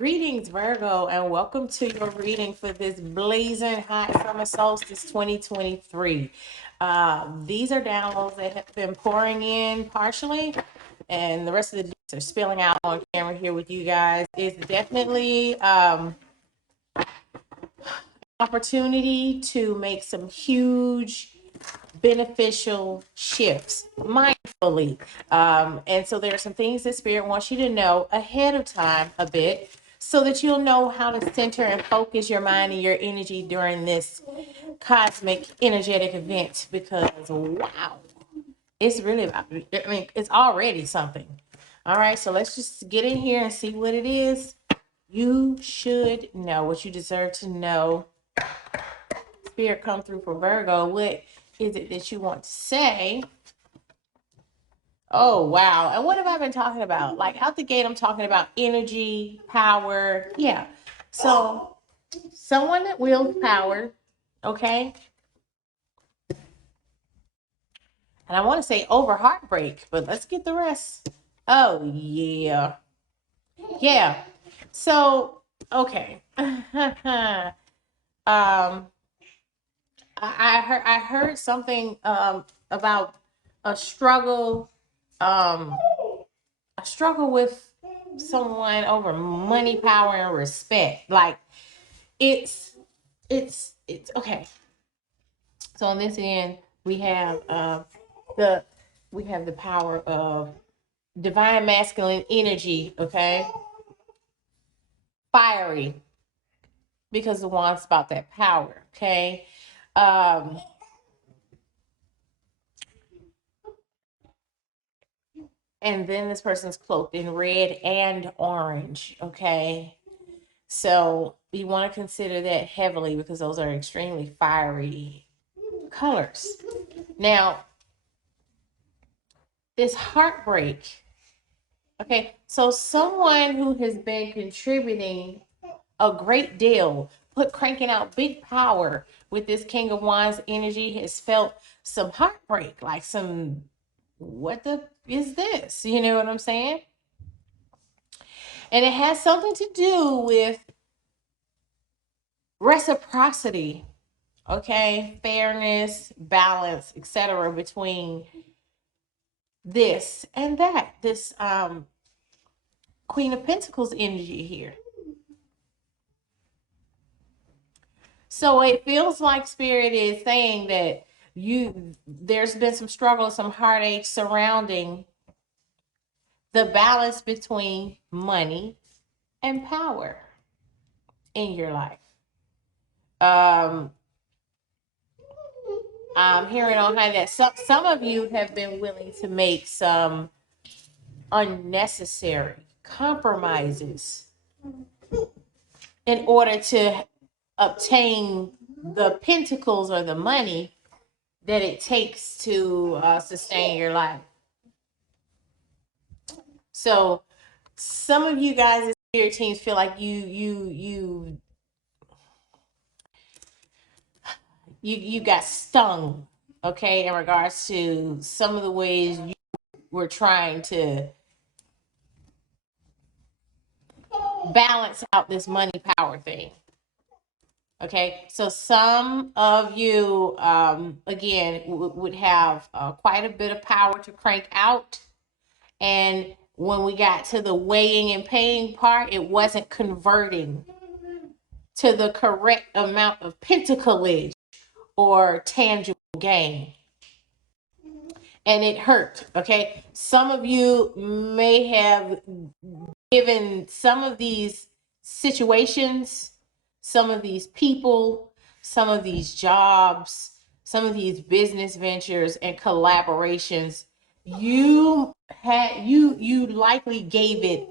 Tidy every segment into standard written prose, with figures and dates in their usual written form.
Greetings, Virgo, and welcome to your reading for this blazing hot summer solstice 2023. These are downloads that have been pouring in partially, and the rest of the days are spilling out on camera here with you guys. It's definitely opportunity to make some huge beneficial shifts mindfully. And so there are some things that Spirit wants you to know ahead of time a bit so that you'll know how to center and focus your mind and your energy during this cosmic energetic event, because wow, it's really about, it's already something. All right, so let's just get in here and see what it is you should know, what you deserve to know. Spirit, come through for Virgo. What is it that you want to say? Oh, wow. And what have I been talking about? Like out the gate, I'm talking about energy, power. Yeah. So someone that wields power, okay? And I want to say over heartbreak, but let's get the rest. Oh, yeah. Yeah. So, okay. I heard something about a struggle, um a struggle with someone over money, power, and respect. Like it's it's okay. So on this end, we have the we have the power of divine masculine energy, okay? Fiery, because the wand's about that power, okay? Um and then this person's cloaked in red and orange, okay? So you want to consider that heavily because those are extremely fiery colors. Now, this heartbreak, okay, so someone who has been contributing a great deal, cranking out big power with this King of Wands energy, has felt some heartbreak, like some, what the is this? You know what I'm saying? And it has something to do with reciprocity, okay, fairness, balance, etc., between this and that, this Queen of Pentacles energy here. So it feels like Spirit is saying that there's been some struggle, some heartache surrounding the balance between money and power in your life. I'm hearing on how that some of you have been willing to make some unnecessary compromises in order to obtain the pentacles or the money that it takes to sustain your life. So some of you guys as spirit teams feel like you got stung, okay, in regards to some of the ways you were trying to balance out this money power thing. Okay, so some of you, again, would have quite a bit of power to crank out. And when we got to the weighing and paying part, it wasn't converting to the correct amount of pentacleage or tangible gain. And it hurt, okay? Some of you may have given some of these situations, some of these people, some of these jobs, some of these business ventures and collaborations, you likely gave it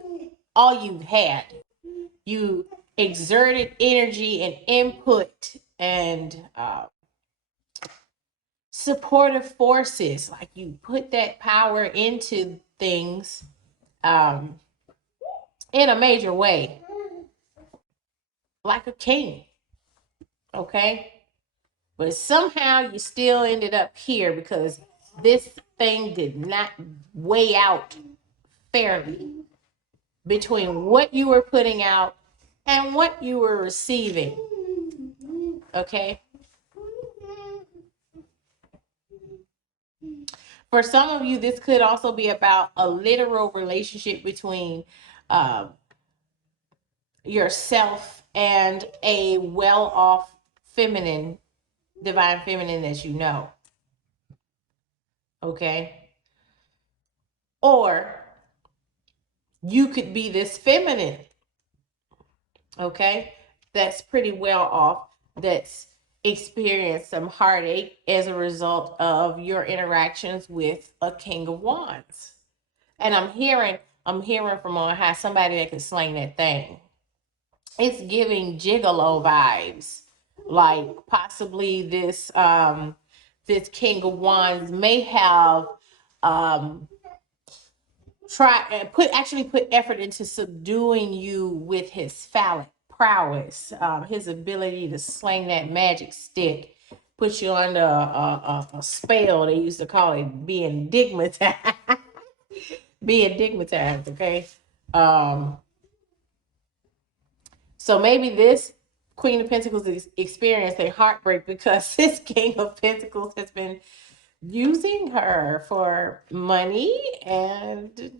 all you had. You exerted energy and input and supportive forces, like you put that power into things in a major way, like a king, okay? But somehow you still ended up here because this thing did not weigh out fairly between what you were putting out and what you were receiving. Okay. For some of you, this could also be about a literal relationship between uh, yourself and a well-off feminine, divine feminine that you know. Okay. Or you could be this feminine, okay, that's pretty well off, that's experienced some heartache as a result of your interactions with a King of Wands. And I'm hearing from on high somebody that could sling that thing. It's giving gigolo vibes. Like possibly this King of Wands may have um try and put effort into subduing you with his phallic prowess, his ability to sling that magic stick, put you under a spell. They used to call it being digmatized. Being digmatized, okay. um so maybe this Queen of Pentacles is experiencing heartbreak because this King of Pentacles has been using her for money and,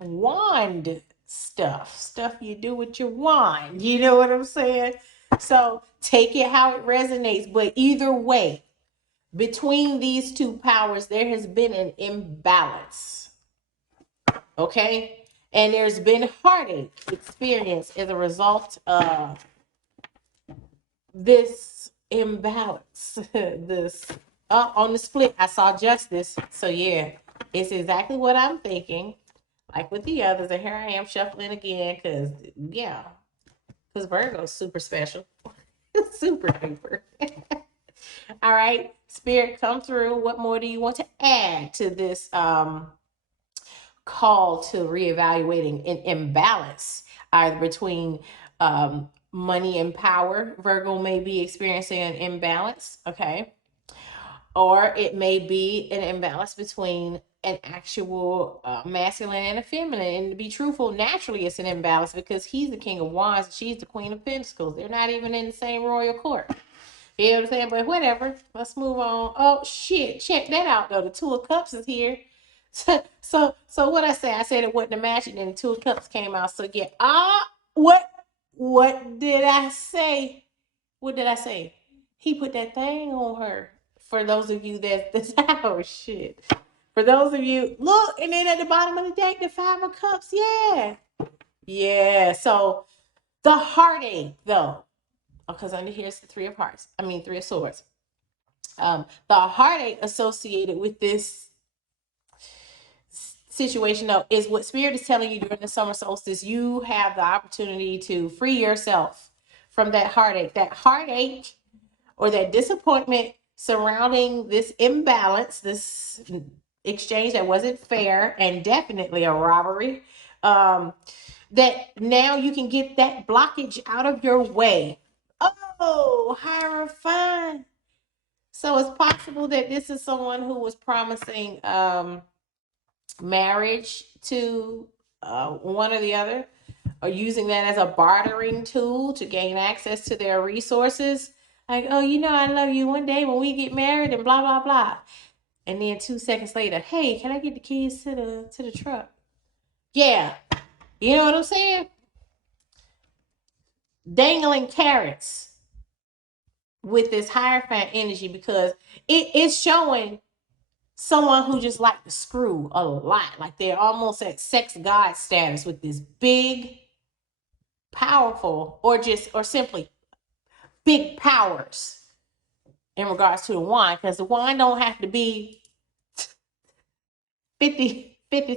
wand stuff you do with your wand. You know what I'm saying? So take it how it resonates. But either way, between these two powers, there has been an imbalance. Okay? And there's been heartache experienced as a result of this imbalance. This on the split, I saw justice. So yeah, it's exactly what I'm thinking. Like with the others, and here I am shuffling again because Virgo's super special, super duper. All right, Spirit, come through. What more do you want to add to this call to reevaluating an imbalance either between money and power? Virgo may be experiencing an imbalance, okay? Or it may be an imbalance between an actual masculine and a feminine. And to be truthful, naturally it's an imbalance because he's the King of Wands and she's the Queen of Pentacles. They're not even in the same royal court. You know what I'm saying? But whatever. Let's move on. Oh shit! Check that out though. The Two of Cups is here. So what I say? I said it wasn't a match, and then the Two of Cups came out. So yeah. What did I say? What did I say? He put that thing on her. For those of you that's oh shit. For those of you, look, and then at the bottom of the deck, the Five of Cups. Yeah. Yeah. So the heartache though, because under here it's the Three of Hearts. I mean Three of Swords. The heartache associated with this situation though is what Spirit is telling you during the summer solstice. You have the opportunity to free yourself from that heartache or that disappointment surrounding this imbalance, this exchange that wasn't fair and definitely a robbery. That now you can get that blockage out of your way. Oh, Hierophant. So it's possible that this is someone who was promising marriage to one or the other, or using that as a bartering tool to gain access to their resources. Like, oh, I love you one day when we get married and blah, blah, blah. And then 2 seconds later, hey, can I get the keys to the truck? Yeah. You know what I'm saying? Dangling carrots with this Hierophant energy because it's showing someone who just like to screw a lot. Like they're almost at sex god status with this big, powerful, or simply big powers in regards to the wand. Because the wand don't have to be 50.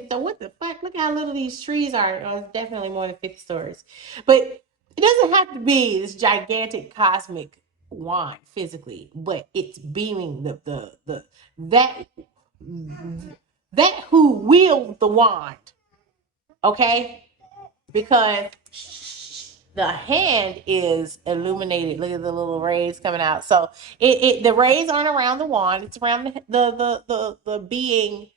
So what the fuck? Look how little these trees are. Oh, it's definitely more than 50 stories. But it doesn't have to be this gigantic cosmic wand physically, but it's beaming that who wields the wand. Okay? Because the hand is illuminated. Look at the little rays coming out. So the rays aren't around the wand. It's around the being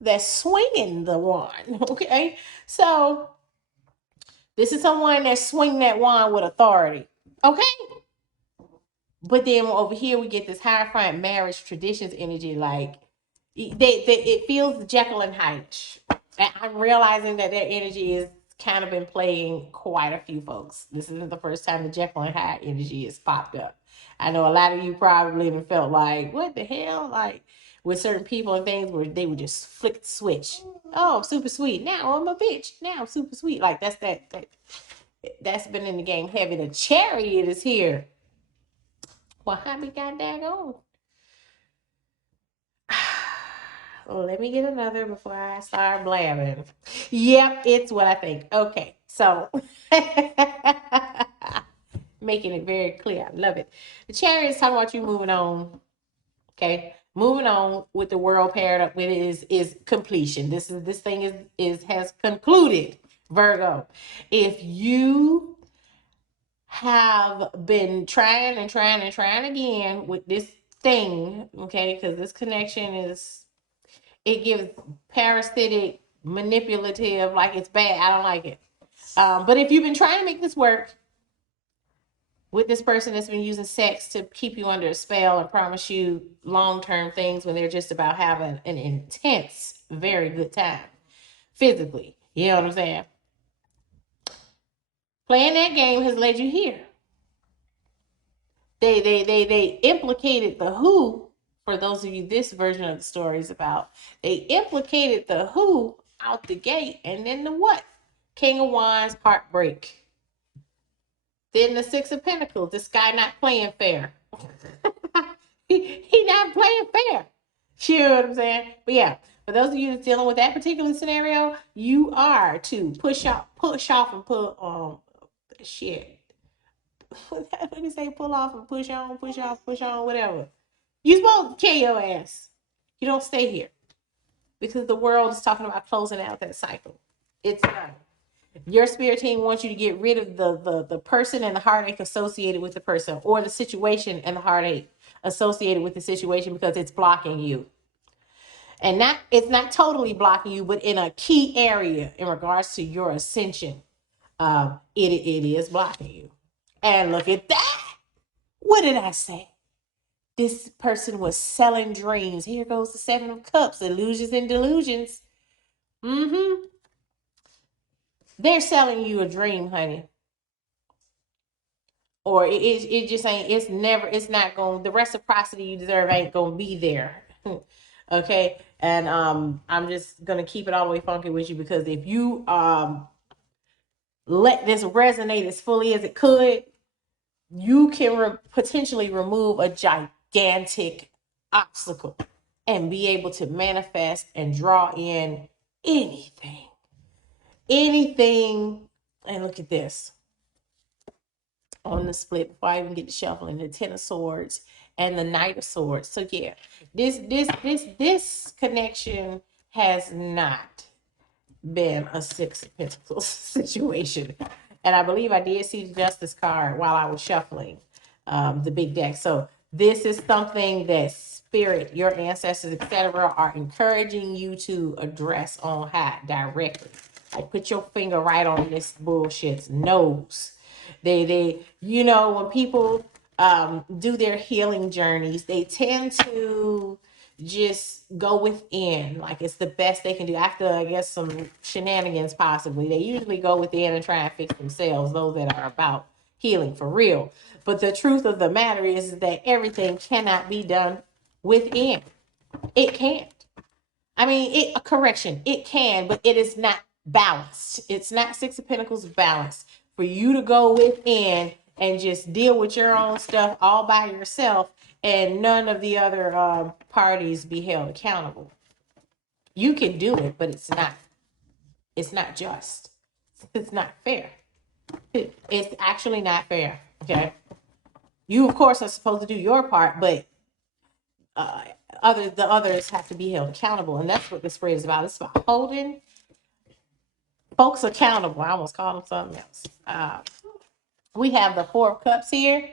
that's swinging the wand. Okay, so This is someone that's swinging that wand with authority. Okay? But then over here we get this Hierophant marriage traditions energy, like it feels Jekyll and Hyde. And I'm realizing that their energy is kind of been playing quite a few folks. This isn't the first time the Jekyll and Hyde energy has popped up. I know a lot of you probably even felt like, what the hell? Like with certain people and things where they would just flick the switch. Oh, super sweet. Now I'm a bitch. Now I'm super sweet. Like that's been in the game heavy. The Chariot is here. Well, how we got daggone? Let me get another before I start blabbing. Yep, it's what I think. Okay, so making it very clear. I love it. The Chariot is talking about you moving on. Okay, moving on with the world paired up with it is completion. This thing is has concluded. Virgo, if you have been trying and trying and trying again with this thing, okay, because this connection it gives parasitic, manipulative, like it's bad. I don't like it. But if you've been trying to make this work with this person that's been using sex to keep you under a spell and promise you long-term things when they're just about having an intense, very good time physically, you know what I'm saying? Playing that game has led you here. They implicated the who. For those of you this version of the story is about, they implicated the who out the gate, and then the what? King of Wands, heartbreak. Then the Six of Pentacles, this guy not playing fair. he not playing fair. You know what I'm saying? But yeah, for those of you that's dealing with that particular scenario, you are to push off and put shit. What do you say? Pull off and push on, push off, push on, whatever. You supposed to kill your ass. You don't stay here because the world is talking about closing out that cycle. It's not. Your spirit team wants you to get rid of the person and the heartache associated with the person, or the situation and the heartache associated with the situation, because it's blocking you. And it's not totally blocking you, but in a key area in regards to your ascension, it is blocking you. And look at that. What did I say? This person was selling dreams. Here goes the Seven of Cups, illusions and delusions. They're selling you a dream, honey. Or it just ain't, it's not going, the reciprocity you deserve ain't going to be there. Okay. And I'm just going to keep it all the way funky with you, because if you let this resonate as fully as it could, you can potentially remove a gigantic obstacle and be able to manifest and draw in anything. And look at this on the split before I even get to shuffling, the Ten of Swords and the Knight of Swords. So yeah, this connection has not been a Six of Pentacles situation. And I believe I did see the Justice card while I was shuffling the big deck. So this is something that spirit, your ancestors, etc., are encouraging you to address on high directly. Like, put your finger right on this bullshit's nose. They when people do their healing journeys, they tend to just go within, like it's the best they can do after, I guess, some shenanigans possibly. They usually go within and try and fix themselves, those that are about healing for real. But the truth of the matter is that everything cannot be done within. It can't. I mean, it can, but it is not balanced. It's not Six of Pentacles balanced for you to go within and just deal with your own stuff all by yourself, and none of the other parties be held accountable. You can do it, but it's not just. It's not fair. It's actually not fair. Okay. You, of course, are supposed to do your part, but the others have to be held accountable. And that's what this spread is about. It's about holding folks accountable. I almost called them something else. We have the Four of Cups here.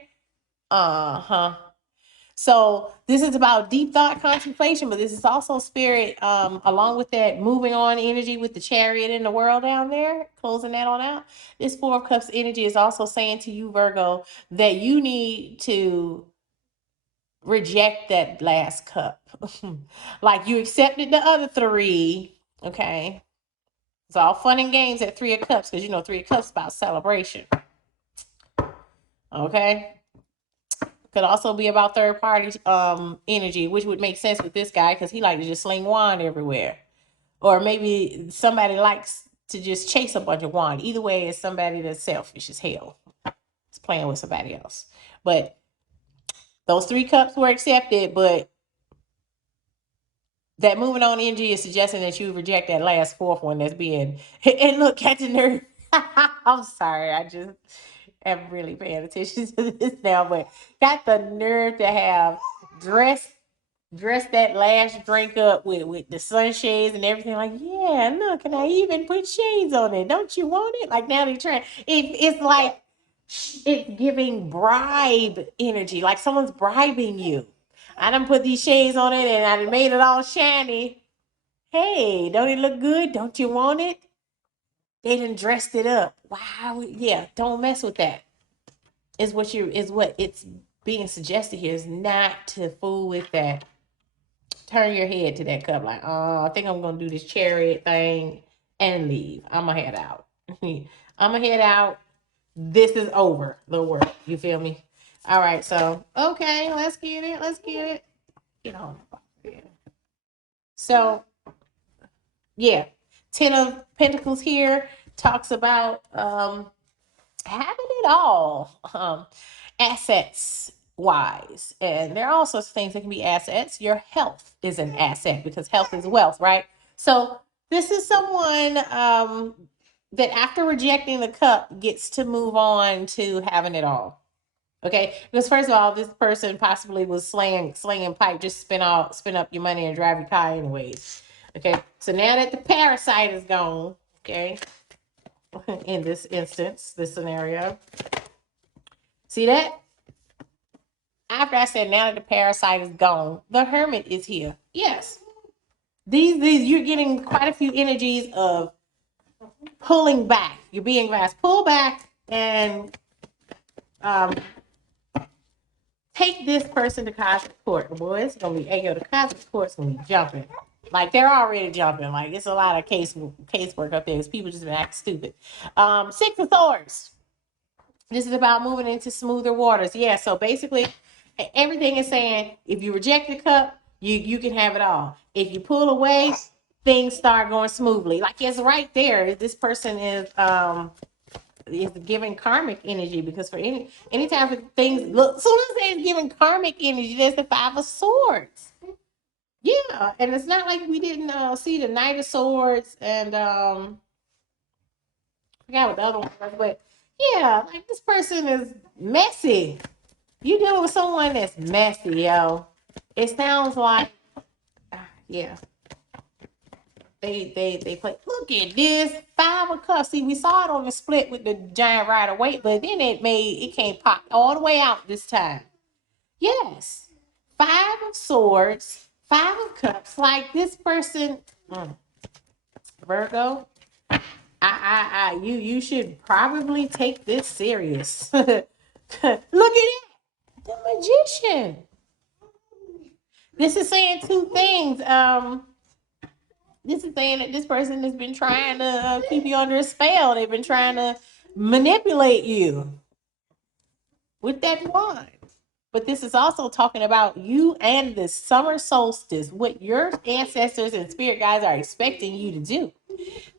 So this is about deep thought contemplation, but this is also spirit, along with that moving on energy with the chariot in the world down there, closing that on out. This Four of Cups energy is also saying to you, Virgo, that you need to reject that last cup. Like you accepted the other three, okay? It's all fun and games at Three of Cups, because you know Three of Cups is about celebration. Okay? Could also be about third party energy, which would make sense with this guy because he like to just sling wand everywhere. Or maybe somebody likes to just chase a bunch of wand. Either way, it's somebody that's selfish as hell. It's playing with somebody else. But those three cups were accepted, but that moving on energy is suggesting that you reject that last fourth one that's being. And look, Captain Nerd. I'm sorry, I just am really paying attention to this now, but got the nerve to have dressed that last drink up with the sunshades and everything. Like, yeah, look, and I even put shades on it. Don't you want it? Like now they trying. It's like it's giving bribe energy, like someone's bribing you. I done put these shades on it and I done made it all shiny. Hey, don't it look good? Don't you want it? They done dressed it up. Wow, yeah, don't mess with that. Is what it's being suggested here, is not to fool with that. Turn your head to that cup like, oh, I think I'm gonna do this chariot thing and leave. I'ma head out. I'ma head out. This is over the work. You feel me? All right, so okay, let's get it. Let's get it. Get on. So yeah, Ten of Pentacles here talks about having it all, assets wise. And there are all sorts of things that can be assets. Your health is an asset because health is wealth, right? So this is someone that after rejecting the cup gets to move on to having it all. Okay, because first of all, this person possibly was slinging pipe, just spin up your money and drive your car anyways. Okay, so now that the parasite is gone, okay, in this instance, this scenario, see that? After I said now that the parasite is gone, the Hermit is here. Yes, these you're getting quite a few energies of pulling back. You're being asked pull back and take this person to cosmic court. Boy, it's gonna be the cosmic court's gonna be jumping. Like they're already jumping. Like it's a lot of casework up there because people just been acting stupid. Six of Swords. This is about moving into smoother waters. Yeah, so basically everything is saying if you reject the cup, you can have it all. If you pull away, things start going smoothly. Like it's right there. This person is giving karmic energy, because for anytime things look, soon as they're giving karmic energy, there's the Five of Swords. Yeah, and it's not like we didn't see the Knight of Swords and I forgot what the other one was, but yeah, like this person is messy. You dealing with someone that's messy, yo. It sounds like, yeah. They play. Look at this Five of Cups. See, we saw it on the split with the giant rider weight, but then it came pop all the way out this time. Yes, Five of Swords, Five of Cups. Like this person, Virgo. You should probably take this serious. Look at it, the Magician. This is saying two things. This is saying that this person has been trying to keep you under a spell. They've been trying to manipulate you with that wand. But this is also talking about you and the summer solstice, what your ancestors and spirit guides are expecting you to do.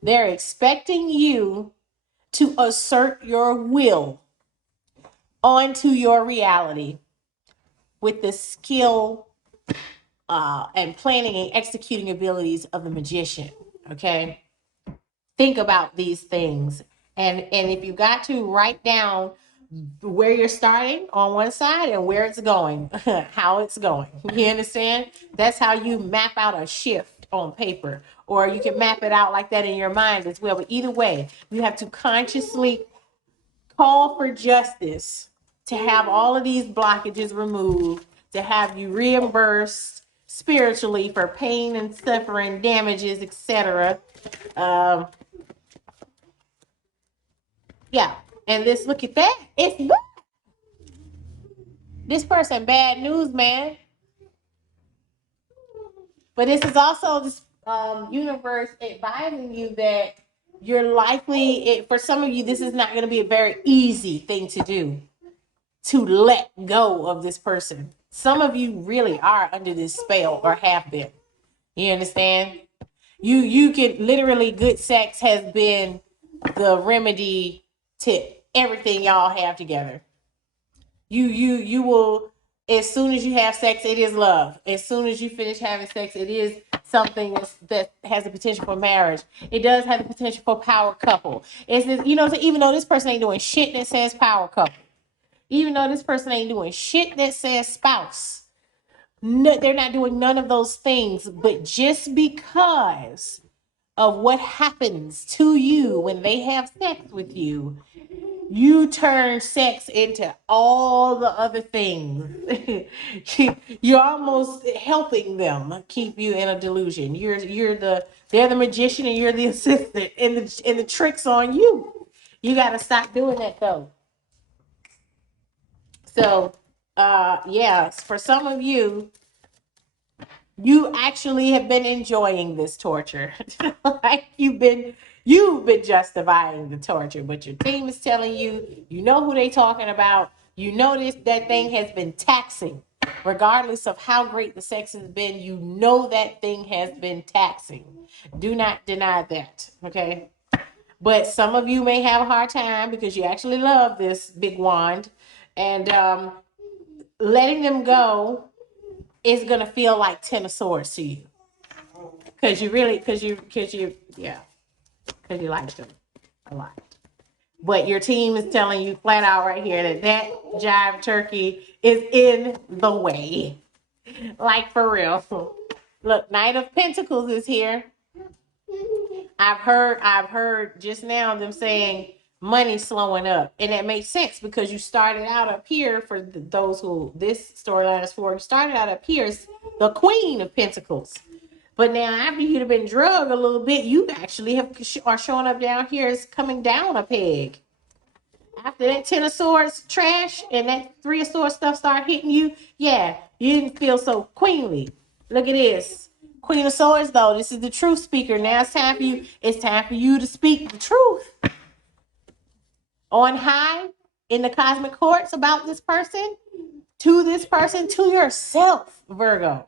They're expecting you to assert your will onto your reality with the skill and planning and executing abilities of the magician. Okay, think about these things, and if you got to write down where you're starting on one side and where it's going, how it's going. You understand? That's how you map out a shift on paper, or you can map it out like that in your mind as well. But either way, you have to consciously call for justice to have all of these blockages removed, to have you reimbursed spiritually for pain and suffering, damages, etc. Um, yeah, and this, look at that. It's this person, bad news, man. But this is also this universe advising you that you're likely, for some of you, this is not going to be a very easy thing to do, to let go of this person. Some of you really are under this spell or have been. You understand? You can literally, good sex has been the remedy to everything y'all have together. You will, as soon as you have sex, it is love. As soon as you finish having sex, it is something that has the potential for marriage. It does have the potential for power couple. It's this, you know, even though this person ain't doing shit that says power couple, even though this person ain't doing shit that says spouse, no, they're not doing none of those things. But just because of what happens to you when they have sex with you, you turn sex into all the other things. You're almost helping them keep you in a delusion. They're the magician and you're the assistant, and the trick's on you. You got to stop doing that though. So yeah, for some of you, you actually have been enjoying this torture. Like you've been justifying the torture, but your team is telling you, you know who they talking about. You know that thing has been taxing. Regardless of how great the sex has been, you know that thing has been taxing. Do not deny that, okay? But some of you may have a hard time because you actually love this big wand, and letting them go is gonna feel like 10 of swords to you, because you like them a lot. But your team is telling you flat out right here that jive turkey is in the way. Like for real. Look, Knight of Pentacles is here. I've heard just now them saying money slowing up, and that makes sense because you started out up here, for those who this storyline is for. You started out up here as the Queen of Pentacles, but now after you'd have been drugged a little bit, you actually are showing up down here as coming down a peg. After that 10 of Swords trash and that 3 of Swords stuff start hitting you, yeah, you didn't feel so queenly. Look at this. Queen of Swords, though, this is the truth speaker. Now it's time for you. It's time for you to speak the truth. On high, in the cosmic courts, about this person, to yourself, Virgo.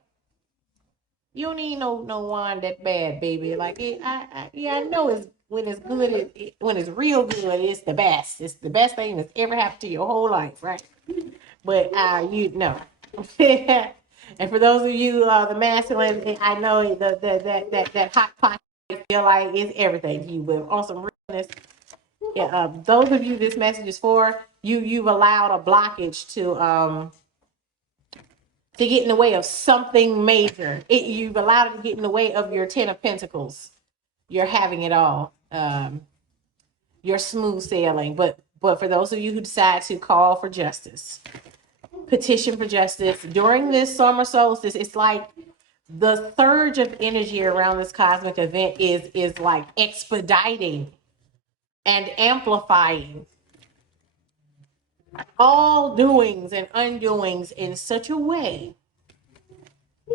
You don't need no wine that bad, baby. Like I know it's when it's good, when it's real good, it's the best. It's the best thing that's ever happened to your whole life, right? But you know. And for those of you, the masculine, I know that hot pot feel like it's everything to you. But on some realness, yeah. Those of you this message is for, you've allowed a blockage to get in the way of something major. You've allowed it to get in the way of your 10 of Pentacles. You're having it all. You're smooth sailing. But for those of you who decide to call for justice, petition for justice during this summer solstice, it's like the surge of energy around this cosmic event is like expediting and amplifying all doings and undoings in such a way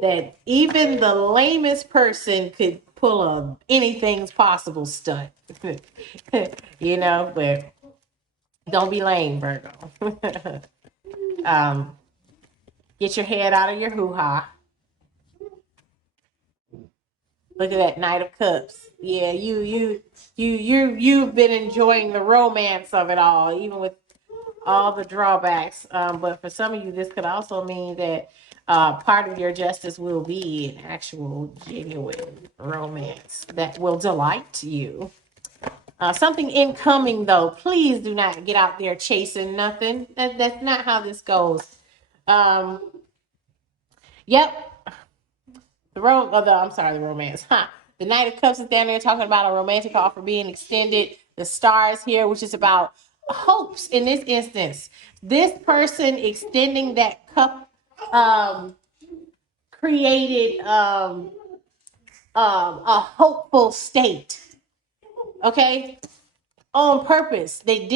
that even the lamest person could pull a anything's possible stunt. You know, but don't be lame, Virgo. Get your head out of your hoo-ha. Look at that Knight of Cups. Yeah, you've been enjoying the romance of it all, even with all the drawbacks. But for some of you, this could also mean that part of your justice will be an actual, genuine romance that will delight you. Something incoming, though. Please do not get out there chasing nothing. That's not how this goes. Yep. The romance. The Knight of Cups is down there talking about a romantic offer being extended. The Stars here, which is about hopes in this instance. This person extending that cup um, created a hopeful state. Okay, on purpose. They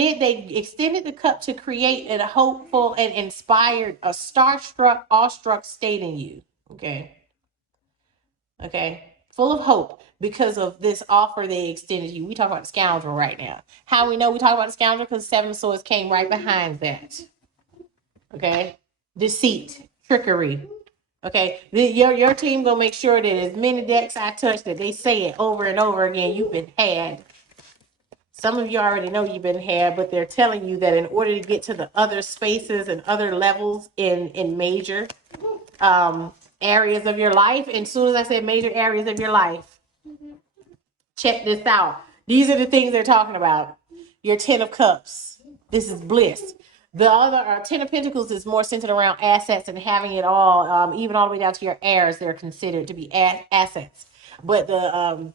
extended the cup to create a hopeful and inspired, a starstruck, awestruck state in you. Okay, full of hope because of this offer they extended you. We talk about the scoundrel right now. How we know we talk about the scoundrel? Because Seven of Swords came right behind that. Okay, deceit, trickery. Okay, your team gonna make sure that as many decks I touch, that they say it over and over again. You've been had. Some of you already know you've been had, but they're telling you that in order to get to the other spaces and other levels in major areas of your life, and as soon as I say major areas of your life, check this out. These are the things they're talking about. Your 10 of Cups. This is bliss. The other 10 of Pentacles is more centered around assets and having it all, even all the way down to your heirs. They're considered to be assets. But the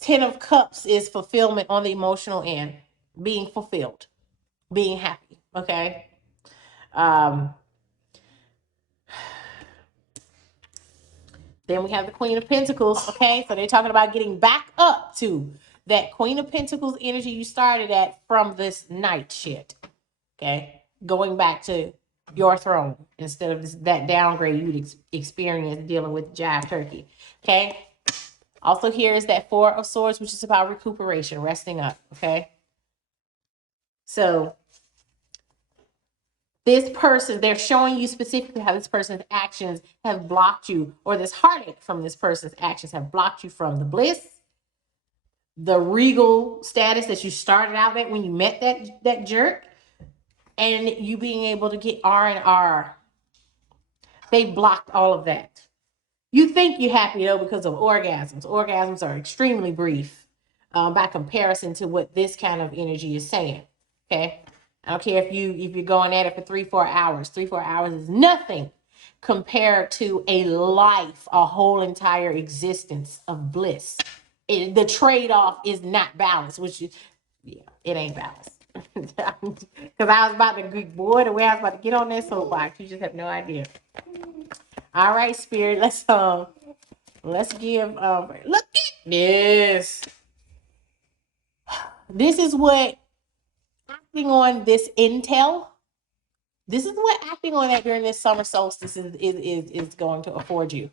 10 of Cups is fulfillment on the emotional end, being fulfilled, being happy. Okay. Then we have the Queen of Pentacles. Okay. So they're talking about getting back up to that Queen of Pentacles energy you started at from this night shit. Okay. Going back to your throne instead of that downgrade you'd experience dealing with Jive Turkey. Okay. Also, here is that Four of Swords, which is about recuperation, resting up. Okay. So this person, they're showing you specifically how this person's actions have blocked you, or this heartache from this person's actions have blocked you from the bliss, the regal status that you started out at when you met that jerk, and you being able to get R&R. They blocked all of that. You think you're happy though because of orgasms. Orgasms are extremely brief by comparison to what this kind of energy is saying. Okay, I don't care if you're going at it for 3-4 hours. 3-4 hours is nothing compared to a life, a whole entire existence of bliss. The trade-off is not balance, which is, yeah, it ain't balance. Because I was about to, boy, the way I was about to get on that soapbox, you just have no idea. All right, Spirit, let's give look at this. This is what acting on this intel. This is what acting on that during this summer solstice is going to afford you.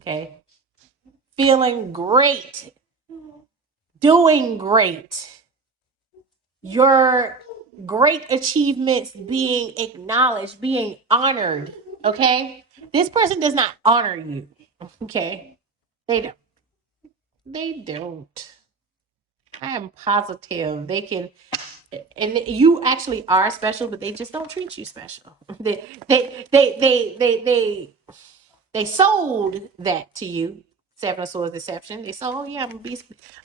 Okay. Feeling great. Doing great. Your great achievements being acknowledged, being honored. Okay. This person does not honor you. Okay. They don't. They don't. I am positive they can, and you actually are special, but they just don't treat you special. They sold that to you. Seven of Swords deception. They said, "Oh yeah, I'm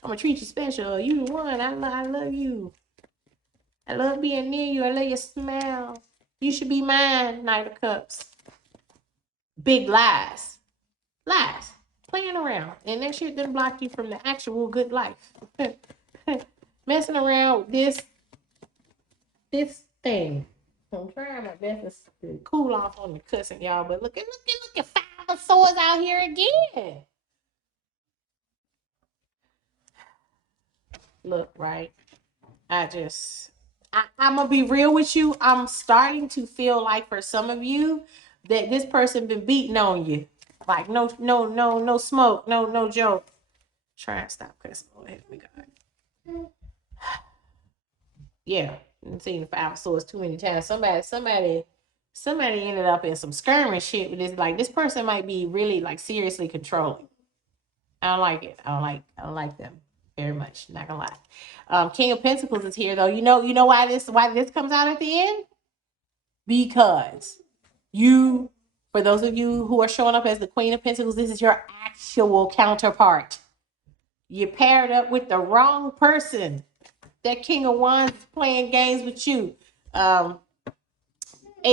gonna treat you special. You the one. I love you. I love being near you. I love your smell. You should be mine." Knight of Cups. Big lies, lies, playing around, and that shit didn't block you from the actual good life. Messing around with this thing. I'm trying my best to cool off on the cussing, y'all. But look at 5 of Swords out here again. Look, right? I'm gonna be real with you. I'm starting to feel like for some of you that this person been beating on you. Like no smoke, no joke. Try and stop cussing. Oh, help me God. Yeah, I've seen the 5 of Swords too many times. Somebody ended up in some skirmish shit with this. Like this person might be really like seriously controlling. I don't like it. I don't like them very much. Not gonna lie. King of Pentacles is here though. You know why this comes out at the end? Because you, for those of you who are showing up as the Queen of Pentacles, this is your actual counterpart. You paired up with the wrong person. That King of Wands is playing games with you. 8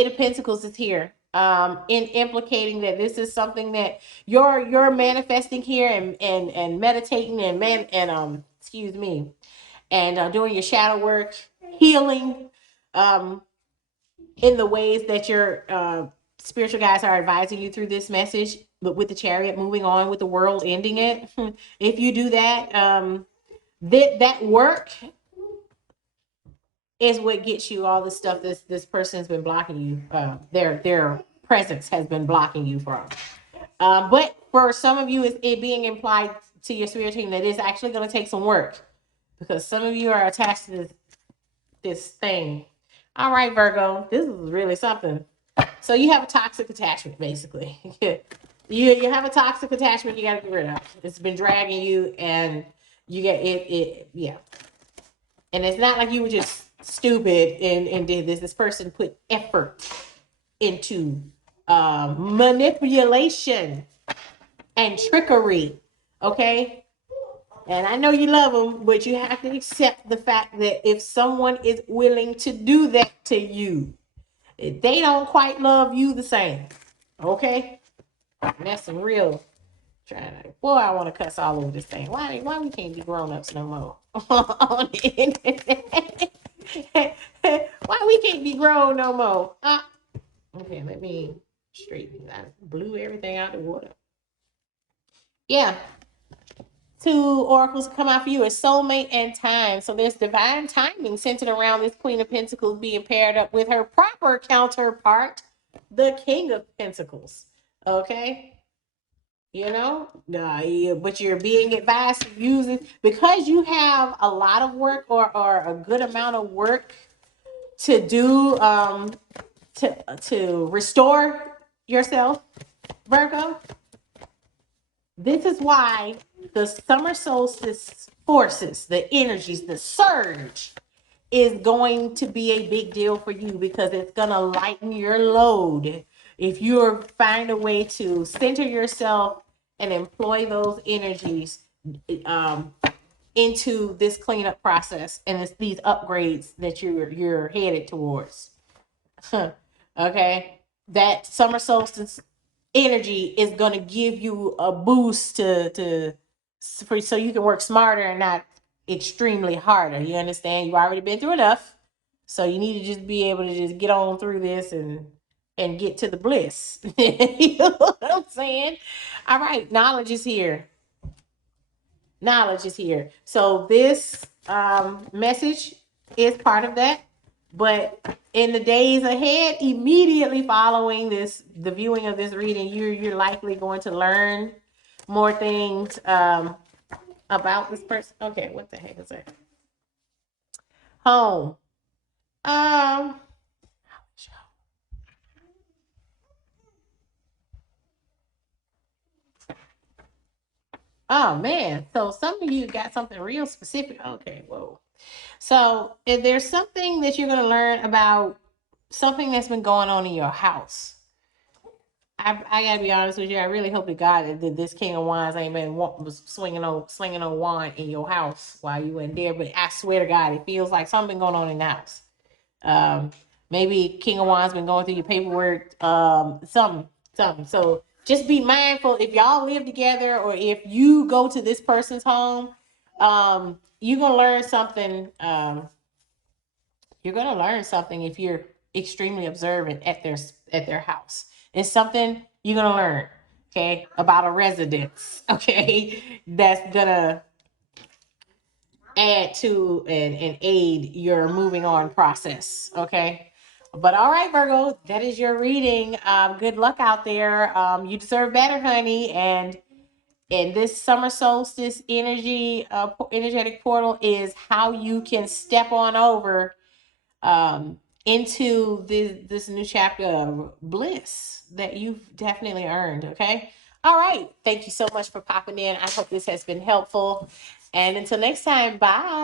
of Pentacles is here. In implicating that this is something that you're manifesting here and meditating and excuse me, and doing your shadow work, healing in the ways that you're spiritual guides are advising you through this message, but with the Chariot moving on, with the world ending it, if you do that, that work is what gets you all the stuff this person's been blocking you. Their presence has been blocking you from. But for some of you, it's it being implied to your spirit team that it's actually going to take some work, because some of you are attached to this thing. All right, Virgo, this is really something. So you have a toxic attachment, basically. you have a toxic attachment you got to get rid of. It's been dragging you, and you get it. Yeah. And it's not like you were just stupid and did this. This person put effort into manipulation and trickery. Okay. And I know you love them, but you have to accept the fact that if someone is willing to do that to you, they don't quite love you the same. Okay? And that's some real trying to, boy, I want to cuss all over this thing. Why we can't be grown-ups no more on the internet? Why we can't be grown no more? Okay, let me straighten that. Blew everything out the water. Yeah. Two oracles come out for you as soulmate and time. So there's divine timing centered around this Queen of Pentacles being paired up with her proper counterpart, the King of Pentacles. Okay? You know, but you're being advised to use it because you have a lot of work or a good amount of work to do to restore yourself, Virgo. This is why the summer solstice forces, the energies, the surge is going to be a big deal for you, because it's going to lighten your load. If you find a way to center yourself and employ those energies into this cleanup process and it's these upgrades that you're headed towards. Okay, that summer solstice energy is going to give you a boost so you can work smarter and not extremely harder. You understand? You've already been through enough, so you need to just be able to just get on through this and get to the bliss. You know what I'm saying? All right, knowledge is here. Knowledge is here. So this message is part of that. But in the days ahead, immediately following the viewing of this reading, you're likely going to learn more things about this person. Okay, what the heck is that? Home. Oh man. So some of you got something real specific. Okay, whoa. So if there's something that you're going to learn about something that's been going on in your house, I gotta be honest with you. I really hope to God that this King of Wands ain't been slinging on wand in your house while you in there. But I swear to God, it feels like something going on in the house. Maybe King of Wands been going through your paperwork. Something. So just be mindful if y'all live together or if you go to this person's home. You're gonna learn something. You're gonna learn something if you're extremely observant at their house. It's something you're gonna learn, okay, about a residence, okay, that's gonna add to and aid your moving on process, okay. But all right, Virgo, that is your reading. Good luck out there. You deserve better, honey. And this summer solstice energetic portal is how you can step on over into this new chapter of bliss that you've definitely earned. Okay. All right. Thank you so much for popping in. I hope this has been helpful. And until next time, bye.